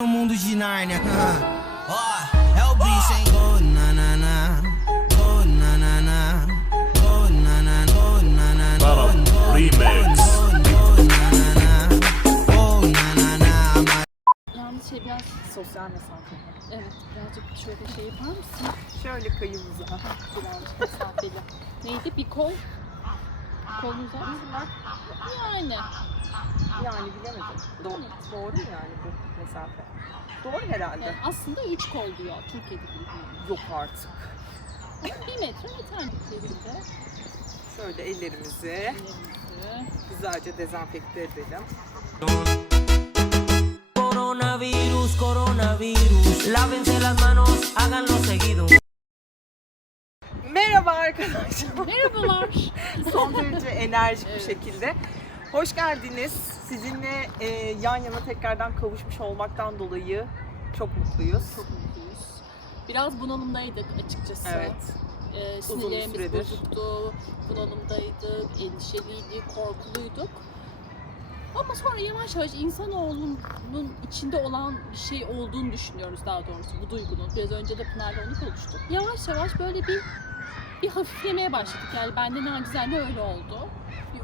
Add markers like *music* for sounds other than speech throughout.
no mundo de Nárnia. Ó, é o bicho, hein? Oh, na, na, na. Oh, na, na, na. Oh, na, na, oh, na, na, na. Bottom Remix. Na, na, na. Na, na, na. Yalnız şey biraz Sosyal mesafe. evet birazcık şöyle şey yapar mısın? Şöyle kayımıza. Birazcık mesafeli. Neydi bir kol? Kolunu uzat. Yani. Yani bilemedim. Doğru, doğru mu yani mesafe? Doğru herhalde. yani aslında 3 kol diyor Türkiye'de gibi. Yok artık. Bir metre yeter şekilde. Şöyle ellerimizi Ellerimizi. güzelce dezenfekte edelim. Coronavirus, coronavirus, lávense las manos, háganlo seguido. Merhaba arkadaşlar. Merhabalar. *laughs* Son derece enerjik Evet. bir şekilde. Hoş geldiniz. Sizinle e, yan yana tekrardan kavuşmuş olmaktan dolayı çok mutluyuz. Çok mutluyuz. Biraz bunalımdaydık açıkçası. Evet. Bir sinirlerimiz bozuktu, bunalımdaydık, endişeliydik, korkuluyduk. Ama sonra yavaş yavaş insanoğlunun içinde olan bir şey olduğunu düşünüyoruz daha doğrusu bu duygunun. Biraz önce de Pınar'la onu konuştuk. Yavaş yavaş böyle bir bir hafiflemeye başladık. Yani bende nacizane öyle oldu.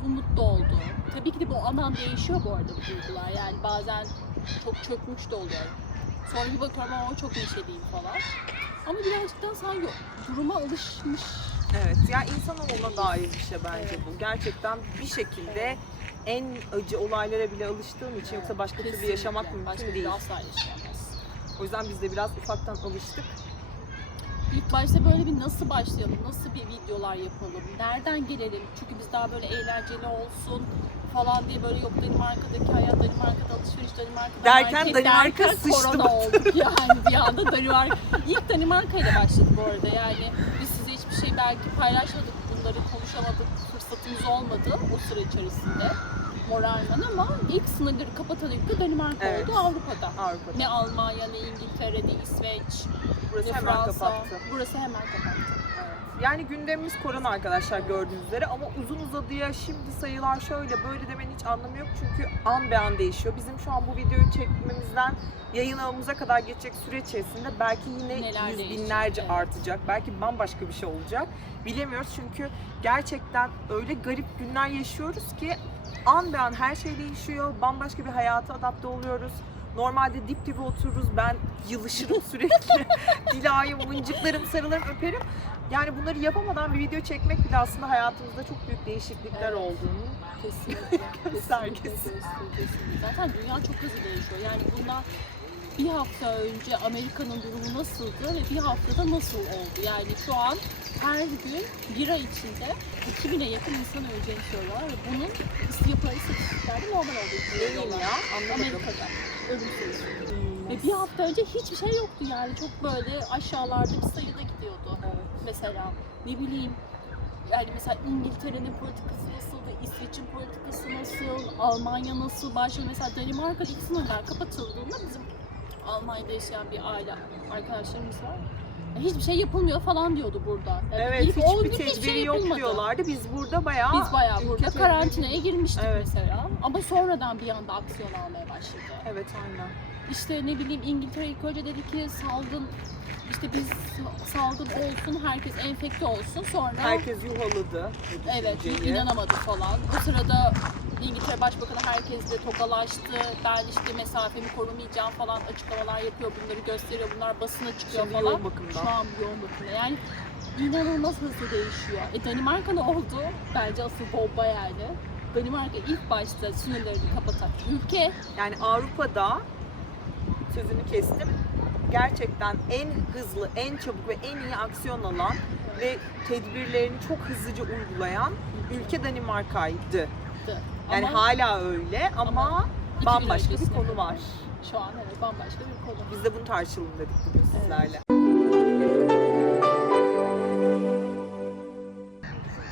Umut da oldu. Tabii ki de bu anan değişiyor bu arada bu duygular. Yani bazen çok çökmüş de oluyor. Sonra bir bakıyorum ama o çok neşeliyim falan. Ama birazcık daha sanki duruma alışmış. Evet. Ya insanoğluna dair bir şey bence Evet. bu. Gerçekten bir şekilde en acı olaylara bile alıştığım için yoksa başka türlü yaşamak mümkün Başka değil. asla yaşayamaz. O yüzden biz de biraz ufaktan alıştık. İlk başta böyle bir nasıl başlayalım, nasıl bir videolar yapalım, nereden gelelim? Çünkü biz daha böyle eğlenceli olsun falan diye böyle yok Danimarka'daki hayat, Danimarka'da alışveriş, Danimarka'da Derken market Danimarka derken sıçtı korona olduk *laughs* yani bir anda Danimarka. İlk Danimarka ile başladık bu arada yani biz size hiçbir şey belki paylaşmadık, bunları konuşamadık, fırsatımız olmadı o süre içerisinde moralmen ama ilk sınırları kapatan ülke Danimarka Evet. oldu Avrupa'da. Avrupa'da. Ne Almanya, ne İngiltere, ne İsveç, Burası ne hemen Fransa. kapattı. Burası hemen kapattı. Yani gündemimiz korona arkadaşlar gördüğünüz üzere ama uzun uzadıya şimdi sayılar şöyle böyle demenin hiç anlamı yok çünkü an be an değişiyor. Bizim şu an bu videoyu çekmemizden yayınlamamıza kadar geçecek süre içerisinde belki yine Neler yüz değişecek, binlerce evet. artacak. Belki bambaşka bir şey olacak. Bilemiyoruz çünkü gerçekten öyle garip günler yaşıyoruz ki an be an her şey değişiyor. Bambaşka bir hayata adapte oluyoruz. Normalde dip dibe otururuz. Ben yılışırım *laughs* sürekli. Dilayım, mıncıklarım, sarılırım, öperim. Yani bunları yapamadan bir video çekmek bile aslında hayatımızda çok büyük değişiklikler Evet. olduğunu Kesinlikle. *laughs* Kesinlikle, kesinlikle. Zaten dünya çok hızlı değişiyor. Yani bundan bir hafta önce Amerika'nın durumu nasıldı ve bir haftada nasıl oldu? Yani şu an her gün bir ay içinde 2000'e yakın insan öleceğini söylüyorlar ve bunun yapılan istatistiklerde normal olduğunu söylüyorlar. ya? Anlamadım. Amerika'da ölüm sayısı. Ve bir hafta önce hiçbir şey yoktu yani çok böyle aşağılarda bir sayıda gidiyordu Evet. mesela ne bileyim yani mesela İngiltere'nin politikası nasıldı, İsveç'in politikası nasıl, Almanya nasıl başladı. Mesela Danimarka'da ilk sınırlar kapatıldığında bizim Almanya'da yaşayan bir aile arkadaşlarımız var. "Ya Hiçbir şey yapılmıyor falan diyordu burada. Yani Evet, ilk hiçbir tedbiri şey yok yapılmadı. diyorlardı. Biz burada bayağı Biz bayağı burada karantinaya girmiştik Evet. mesela. Ama sonradan bir anda aksiyon almaya başladı. Evet aynen. İşte ne bileyim İngiltere ilk önce dedi ki salgın işte biz salgın olsun herkes enfekte olsun sonra Herkes yuhaladı. evet inanamadı falan. Bu sırada İngiltere Başbakanı herkesle tokalaştı. Ben işte mesafemi korumayacağım falan açıklamalar yapıyor. Bunları gösteriyor. Bunlar basına çıkıyor Şimdi falan. yoğun bakımda. Şu an yoğun bakımda. Yani inanılmaz hızlı değişiyor. E Danimarka ne oldu? Bence asıl bomba yani. Danimarka ilk başta sınırlarını kapatan ülke. Yani Avrupa'da sözünü kestim. Gerçekten en hızlı, en çabuk ve en iyi aksiyon alan ve tedbirlerini çok hızlıca uygulayan ülke Danimarka'ydı. Yani Ama hala öyle ama, ama bambaşka bir konu var. Şu an evet bambaşka bir konu. Biz de bunu tartışalım dedik bugün sizlerle.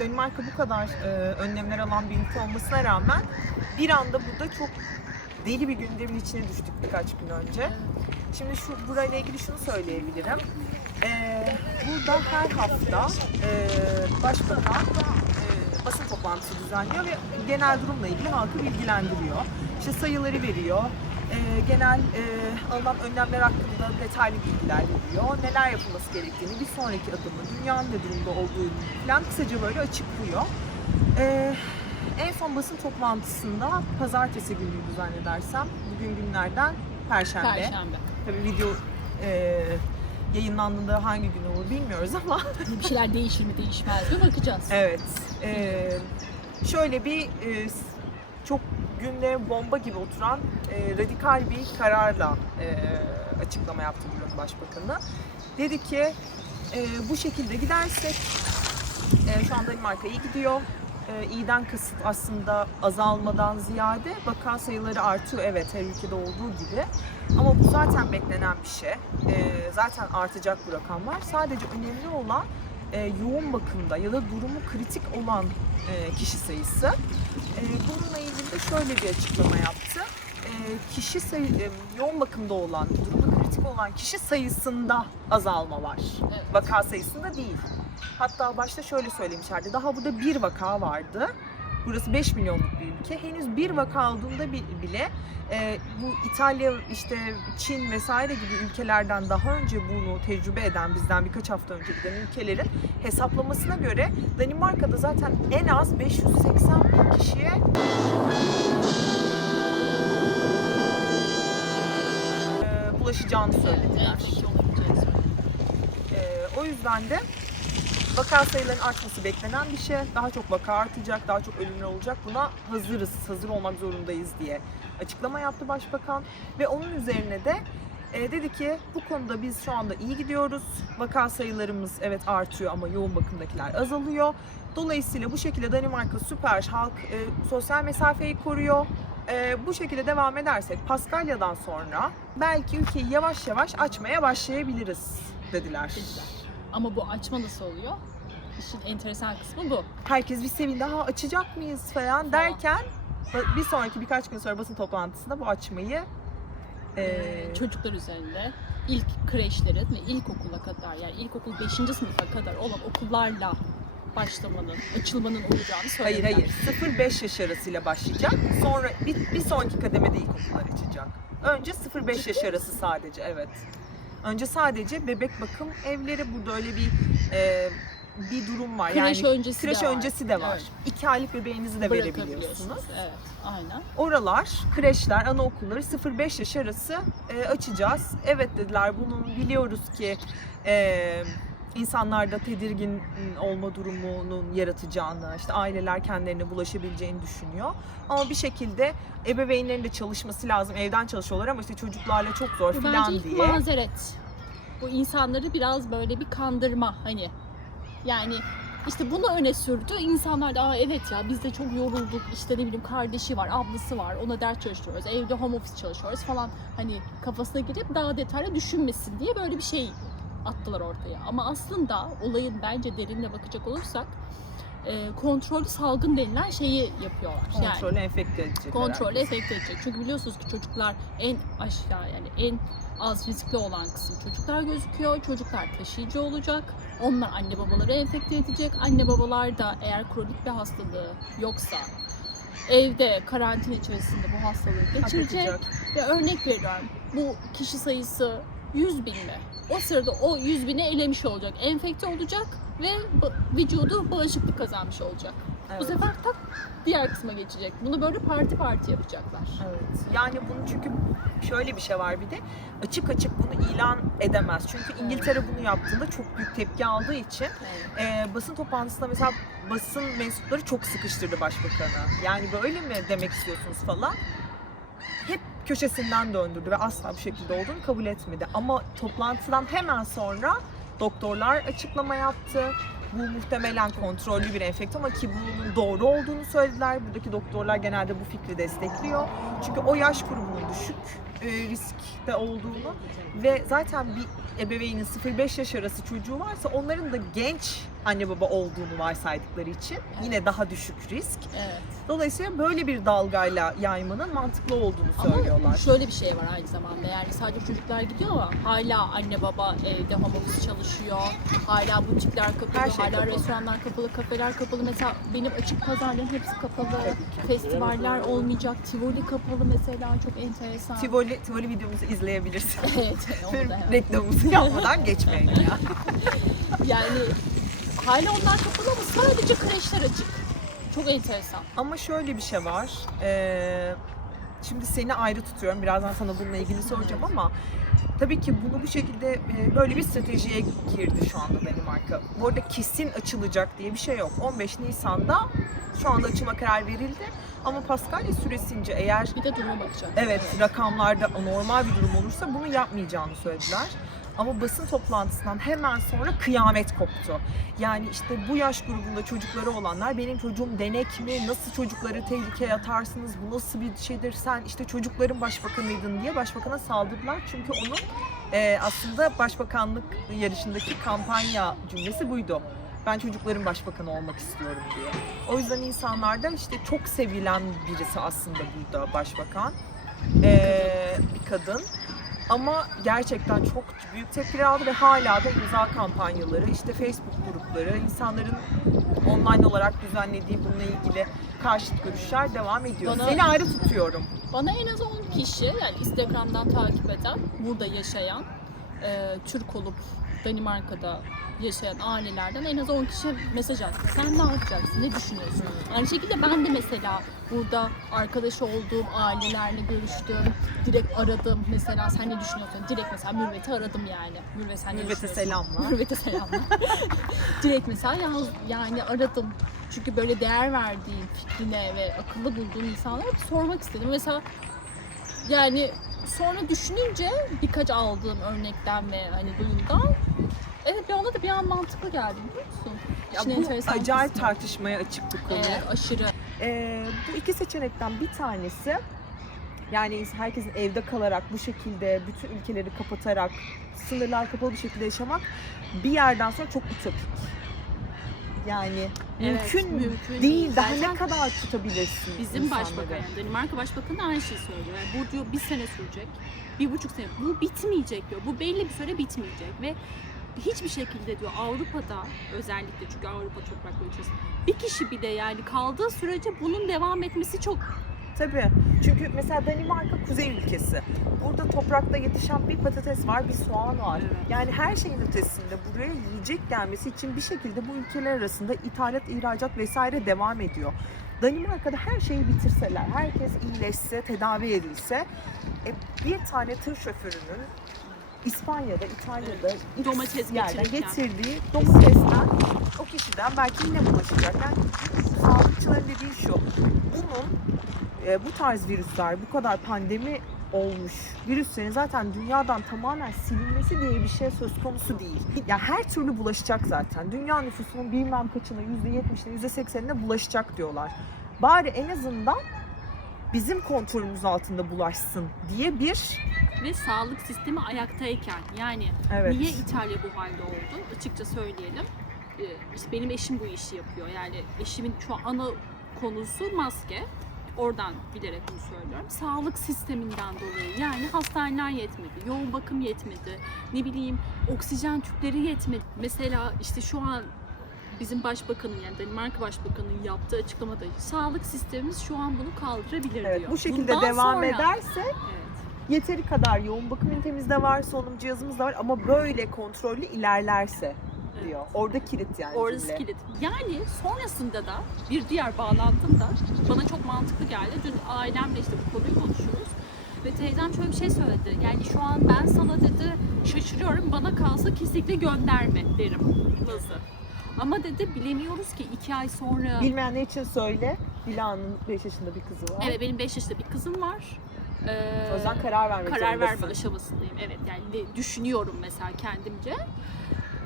Danimarka bu kadar e, önlemler alan bir ülke olmasına rağmen bir anda burada çok deli bir gündemin içine düştük birkaç gün önce. Şimdi şu burayla ilgili şunu söyleyebilirim. Ee, burada her hafta e, başbakan e, basın toplantısı düzenliyor ve genel durumla ilgili halkı bilgilendiriyor. İşte sayıları veriyor, e, genel e, alınan önlemler hakkında detaylı bilgiler veriyor. Neler yapılması gerektiğini, bir sonraki adımı, dünyanın ne durumda olduğunu falan kısaca böyle açıklıyor. E, en son basın toplantısında pazartesi günüydü zannedersem. Bugün günlerden perşembe. Perşembe. Tabii video e, yayınlandığında hangi gün olur bilmiyoruz ama *laughs* Bir şeyler değişir mi değişmez mi bakacağız. Evet. Ee, şöyle bir e, çok gündeme bomba gibi oturan e, radikal bir kararla e, açıklama yaptı buranın başbakanı. Dedi ki e, bu şekilde gidersek e, şu anda Danimarka iyi gidiyor. E, iyiden kasıt aslında azalmadan ziyade vaka sayıları artıyor evet her ülkede olduğu gibi. Ama bu zaten beklenen bir şey. E, zaten artacak bu rakamlar. Sadece önemli olan e, yoğun bakımda ya da durumu kritik olan e, kişi sayısı. E, bununla ilgili de şöyle bir açıklama yaptı. E, kişi sayı, e, yoğun bakımda olan, durumu kritik olan kişi sayısında azalma var. Evet. Vaka sayısında değil. Hatta başta şöyle söylemişlerdi. Daha burada bir vaka vardı. Burası 5 milyonluk bir ülke. Henüz bir vaka aldığında bi- bile e, bu İtalya, işte Çin vesaire gibi ülkelerden daha önce bunu tecrübe eden, bizden birkaç hafta önce giden ülkelerin hesaplamasına göre Danimarka'da zaten en az 580 bin kişiye e, bulaşacağını söylediler. Ee, o yüzden de vaka sayılarının artması beklenen bir şey. Daha çok vaka artacak, daha çok ölümler olacak. Buna hazırız, hazır olmak zorundayız diye açıklama yaptı başbakan. Ve onun üzerine de e, dedi ki bu konuda biz şu anda iyi gidiyoruz. Vaka sayılarımız evet artıyor ama yoğun bakımdakiler azalıyor. Dolayısıyla bu şekilde Danimarka süper halk e, sosyal mesafeyi koruyor. E, bu şekilde devam edersek Paskalya'dan sonra belki ülkeyi yavaş yavaş açmaya başlayabiliriz dediler. Dediler. Ama bu açma nasıl oluyor? İşin enteresan kısmı bu. Herkes bir sevindi. Ha açacak mıyız falan derken bir sonraki birkaç gün sonra basın toplantısında bu açmayı Ee, çocuklar üzerinde ilk kreşlerin ve ilkokula kadar yani ilkokul 5. sınıfa kadar olan okullarla başlamanın, açılmanın olacağını hayır söylediler. hayır 0-5 yaş arasıyla başlayacak. Sonra bir, bir sonraki kademede ilkokullar açacak. Önce 0-5 yaş arası sadece evet. Önce sadece bebek bakım evleri burada öyle bir e, bir durum var. Kreş yani öncesi kreş de var. öncesi de var. Evet. İki aylık bebeğinizi de verebiliyorsunuz. Evet, aynen. Oralar, kreşler, anaokulları 0-5 yaş arası e, açacağız. Evet dediler bunun biliyoruz ki e, insanlarda tedirgin olma durumunun yaratacağını, işte aileler kendilerine bulaşabileceğini düşünüyor. Ama bir şekilde ebeveynlerin de çalışması lazım. Evden çalışıyorlar ama işte çocuklarla çok zor Bu filan bence ilk diye. mazeret. Bu insanları biraz böyle bir kandırma hani. Yani işte bunu öne sürdü. İnsanlar da Aa, evet ya biz de çok yorulduk. İşte ne bileyim kardeşi var, ablası var. Ona ders çalışıyoruz. Evde home office çalışıyoruz falan. Hani kafasına girip daha detaylı düşünmesin diye böyle bir şey attılar ortaya. Ama aslında olayın bence derinine bakacak olursak e, kontrollü salgın denilen şeyi yapıyorlar. Yani Kontrolü enfekte edecek. kontrolü efekt edecek. Çünkü biliyorsunuz ki çocuklar en aşağı yani en az riskli olan kısım çocuklar gözüküyor. Çocuklar taşıyıcı olacak. Onlar anne babaları enfekte edecek. Anne babalar da eğer kronik bir hastalığı yoksa evde karantina içerisinde bu hastalığı geçirecek. Atlatacak. Ve örnek veriyorum bu kişi sayısı 100 bin mi? O sırada o 100 bini elemiş olacak. Enfekte olacak ve vücudu bağışıklık kazanmış olacak. Bu Evet. sefer tak diğer kısma geçecek. Bunu böyle parti parti yapacaklar. Evet. Yani bunu çünkü şöyle bir şey var bir de açık açık bunu ilan edemez. Çünkü İngiltere bunu yaptığında çok büyük tepki aldığı için e, basın toplantısında mesela basın mensupları çok sıkıştırdı başbakanı. Yani böyle mi demek istiyorsunuz falan. Hep köşesinden döndürdü ve asla bu şekilde olduğunu kabul etmedi. Ama toplantıdan hemen sonra doktorlar açıklama yaptı. Bu muhtemelen kontrollü bir enfeksiyon ama ki bunun doğru olduğunu söylediler. Buradaki doktorlar genelde bu fikri destekliyor. Çünkü o yaş grubunun düşük riskte olduğunu ve zaten bir ebeveynin 0-5 yaş arası çocuğu varsa onların da genç anne baba olduğunu varsaydıkları için yine daha düşük risk. Evet. Dolayısıyla böyle bir dalgayla yaymanın mantıklı olduğunu söylüyorlar. Ama şöyle bir şey var aynı zamanda. Yani sadece çocuklar gidiyor ama hala anne baba evde home office çalışıyor. Hala butikler kapalı, Her şey hala kapalı. restoranlar kapalı, kafeler kapalı. Mesela benim açık pazarların hepsi kapalı. Festivaller olmayacak. Tivoli kapalı mesela çok enteresan. Tivoli tuvali, tuvali videomuzu izleyebilirsiniz. *laughs* evet, onu da hemen. Reklamımızı yapmadan geçmeyin ya. *laughs* Yani hala onlar kapalı ama sadece kreşler açık. Çok enteresan. Ama şöyle bir şey var. Ee, şimdi seni ayrı tutuyorum. Birazdan sana bununla ilgili soracağım ama tabii ki bunu bu şekilde e, böyle bir stratejiye girdi şu anda Danimarka. Bu arada kesin açılacak diye bir şey yok. 15 Nisan'da şu anda açılma karar verildi. Ama Paskalya süresince eğer Bir de duruma bakacağız. evet rakamlarda anormal bir durum olursa bunu yapmayacağını söylediler. Ama basın toplantısından hemen sonra kıyamet koptu. Yani işte bu yaş grubunda çocukları olanlar benim çocuğum denek mi, nasıl çocukları tehlikeye atarsınız, bu nasıl bir şeydir, sen işte çocukların başbakanıydın diye başbakana saldırdılar. Çünkü onun e, aslında başbakanlık yarışındaki kampanya cümlesi buydu. Ben çocukların başbakanı olmak istiyorum diye. O yüzden insanlarda işte çok sevilen birisi aslında burada başbakan. Ee, bir kadın. Ama gerçekten çok büyük tepkiler aldı ve hala da imza kampanyaları, işte Facebook grupları, insanların online olarak düzenlediği bununla ilgili karşıt görüşler devam ediyor. Bana- Seni ayrı tutuyorum. Bana en az 10 kişi yani Instagram'dan takip eden, burada yaşayan, e, Türk olup Danimarka'da yaşayan ailelerden en az 10 kişi mesaj attı. Sen ne yapacaksın? Ne düşünüyorsun? Aynı şekilde ben de mesela burada arkadaş olduğum ailelerle görüştüm. Direkt aradım. Mesela sen ne düşünüyorsun? Direkt mesela Mürvet'i aradım yani. Mürvet sen ne Mürvet'e selamlar. *laughs* Mürvet'e selamlar. *laughs* Direkt mesela yaz, yani aradım. Çünkü böyle değer verdiğim fikrine ve akıllı bulduğum insanlara bir sormak istedim. Mesela yani sonra düşününce birkaç aldığım örnekten ve hani duyumdan evet bir anda da bir an mantıklı geldi biliyor musun? Ya İşin bu enteresan acayip kısmı. tartışmaya açık bir konu. Evet, aşırı. Ee, bu iki seçenekten bir tanesi yani herkesin evde kalarak bu şekilde bütün ülkeleri kapatarak sınırlar kapalı bir şekilde yaşamak bir yerden sonra çok ütopik. Yani Evet, mümkün, mümkün değil. değil. Daha Zaten ne kadar tutabilirsin Bizim insanları? başbakan yani Danimarka Başbakanı da aynı şeyi söylüyor. Yani bu diyor bir sene sürecek. Bir buçuk sene. Bu bitmeyecek diyor. Bu belli bir süre bitmeyecek ve hiçbir şekilde diyor Avrupa'da özellikle çünkü Avrupa toprakları içerisinde bir kişi bile yani kaldığı sürece bunun devam etmesi çok Tabii. Çünkü mesela Danimarka kuzey ülkesi. Burada toprakta yetişen bir patates var, bir soğan var. Evet. Yani her şeyin ötesinde buraya yiyecek gelmesi için bir şekilde bu ülkeler arasında ithalat, ihracat vesaire devam ediyor. Danimarka'da her şeyi bitirseler, herkes iyileşse, tedavi edilse, e, bir tane tır şoförünün İspanya'da, İtalya'da X Domates yerden getirdiği domatesten o kişiden belki yine bulaşacak. Yani sağlıkçıların dediği şu, bunun e, bu tarz virüsler, bu kadar pandemi olmuş virüslerin zaten dünyadan tamamen silinmesi diye bir şey söz konusu değil. Ya her türlü bulaşacak zaten. Dünya nüfusunun bilmem kaçına, %70'ine, %80'ine bulaşacak diyorlar. Bari en azından bizim kontrolümüz altında bulaşsın diye bir ve sağlık sistemi ayaktayken yani evet. Niye İtalya bu halde oldu? Açıkça söyleyelim. Ee, işte benim eşim bu işi yapıyor. Yani eşimin şu an ana konusu maske. Oradan bilerek bunu söylüyorum. Sağlık sisteminden dolayı yani hastaneler yetmedi, yoğun bakım yetmedi, ne bileyim oksijen tüpleri yetmedi. Mesela işte şu an bizim başbakanın yani Danimarka başbakanının yaptığı açıklamada sağlık sistemimiz şu an bunu kaldırabilir Evet, diyor. bu şekilde Bundan devam sonra- ederse Evet. Yeteri kadar yoğun bakım ünitemiz de var, solunum cihazımız da var ama böyle kontrollü ilerlerse Evet. diyor. Orada kilit yani Orası cümle. kilit. Yani sonrasında da bir diğer bağlantım da bana çok mantıklı geldi. Dün ailemle işte bu konuyu konuşuyoruz. Ve teyzem şöyle bir şey söyledi. Yani şu an ben sana dedi şaşırıyorum bana kalsa kesinlikle gönderme derim. Nasıl? Ama dedi bilemiyoruz ki iki ay sonra... Bilmeyenler için söyle. Dila'nın 5 yaşında bir kızı var. Evet benim 5 yaşında bir kızım var. Ee, O yüzden karar vermek karar verme aşamasındayım. Evet yani düşünüyorum mesela kendimce.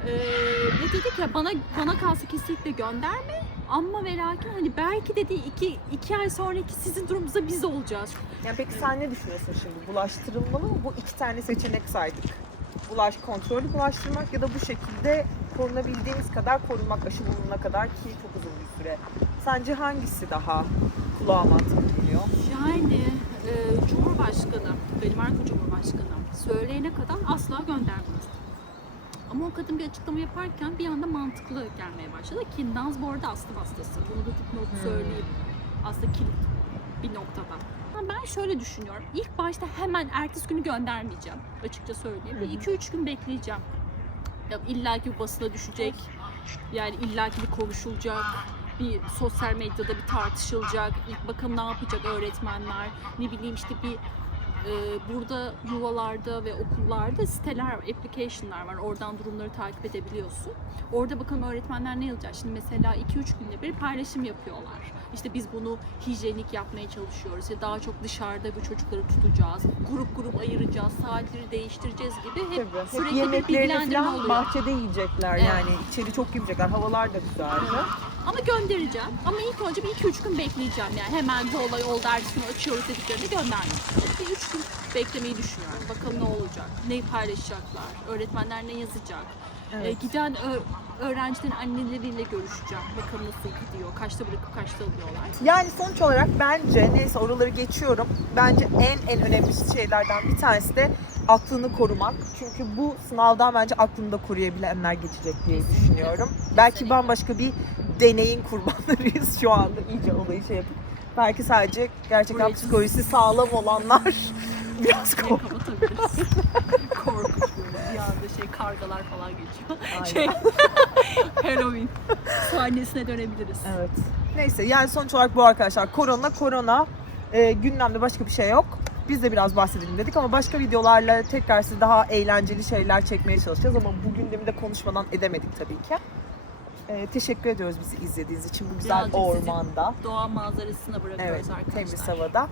Ee, ve dedik ya bana bana kalsa kesinlikle gönderme. Ama ve lakin hani belki dedi iki, iki ay sonraki sizin durumunuzda biz olacağız. Yani peki sen ne düşünüyorsun şimdi? Bulaştırılmalı mı? Bu iki tane seçenek saydık. Bulaş kontrollü bulaştırmak ya da bu şekilde korunabildiğimiz kadar korunmak aşı bulunana kadar ki çok uzun bir süre. Sence hangisi daha kulağa mantıklı geliyor? Yani e, Cumhurbaşkanı, Danimarka Cumhurbaşkanı söyleyene kadar asla göndermez. Ama o kadın bir açıklama yaparken bir anda mantıklı gelmeye başladı ki Naz bu arada astım hastası. Bunu da dipnot Hmm. söyleyeyim. Aslında kilit bir noktada. Ama Ben şöyle düşünüyorum. İlk başta hemen ertesi günü göndermeyeceğim. Açıkça söyleyeyim. Bir 2-3 gün bekleyeceğim. Ya illa ki basına düşecek. Yani illa ki bir konuşulacak. Bir sosyal medyada bir tartışılacak. İlk bakalım ne yapacak öğretmenler. Ne bileyim işte bir burada yuvalarda ve okullarda siteler application'lar var. Oradan durumları takip edebiliyorsun. Orada bakalım öğretmenler ne yazacak. Şimdi mesela 2-3 günde bir paylaşım yapıyorlar. İşte biz bunu hijyenik yapmaya çalışıyoruz. Ya daha çok dışarıda bu çocukları tutacağız. Grup grup ayıracağız. Saatleri değiştireceğiz gibi. Hep Tabii. Hep sürekli bir yemeklerini bilgilendirme falan oluyor. bahçede yiyecekler Evet. yani. içeri çok girmeyecekler. Havalar da güzeldi. Ama göndereceğim. Ama ilk önce bir 2-3 gün bekleyeceğim yani. Hemen bu olay oldu ertesi gün açıyoruz dediklerinde göndermeyeceğim. Bir 3 gün beklemeyi düşünüyorum. Bakalım ne olacak, neyi paylaşacaklar, öğretmenler ne yazacak. Evet. Ee, giden öğrencilerin anneleriyle görüşeceğim. Bakalım nasıl gidiyor, kaçta bırakıp kaçta alıyorlar. Yani sonuç olarak bence neyse oraları geçiyorum. Bence en en önemli şeylerden bir tanesi de aklını korumak. Çünkü bu sınavdan bence aklını da koruyabilenler geçecek diye düşünüyorum. Belki Kesinlikle. bambaşka bir deneyin kurbanlarıyız şu anda iyice olayı şey yapıp. Belki sadece gerçekten psikolojisi sağlam olanlar *laughs* biraz Diye kork. kapatabiliriz. *laughs* Korkunç böyle. Bir anda şey kargalar falan geçiyor. Aynen. Şey, *laughs* Halloween sahnesine dönebiliriz. Evet. Neyse yani sonuç olarak bu arkadaşlar korona korona Ee, gündemde başka bir şey yok. Biz de biraz bahsedelim dedik ama başka videolarla tekrar size daha eğlenceli şeyler çekmeye çalışacağız ama bu gündemi de konuşmadan edemedik tabii ki. Ee, teşekkür ediyoruz bizi izlediğiniz için bu güzel Birazcık sizi ormanda. Doğa manzarasına bırakıyoruz Evet, arkadaşlar. temiz havada.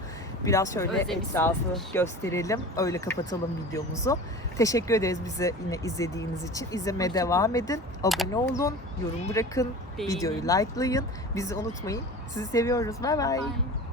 Biraz şöyle Özlemişsinizdir. etrafı gösterelim. Öyle kapatalım videomuzu. Teşekkür ederiz bizi yine izlediğiniz için. İzlemeye Hoşça kalın. devam edin. Abone olun, yorum bırakın, Beğenin. videoyu likelayın. Bizi unutmayın. Sizi seviyoruz. Bay bay. Bye.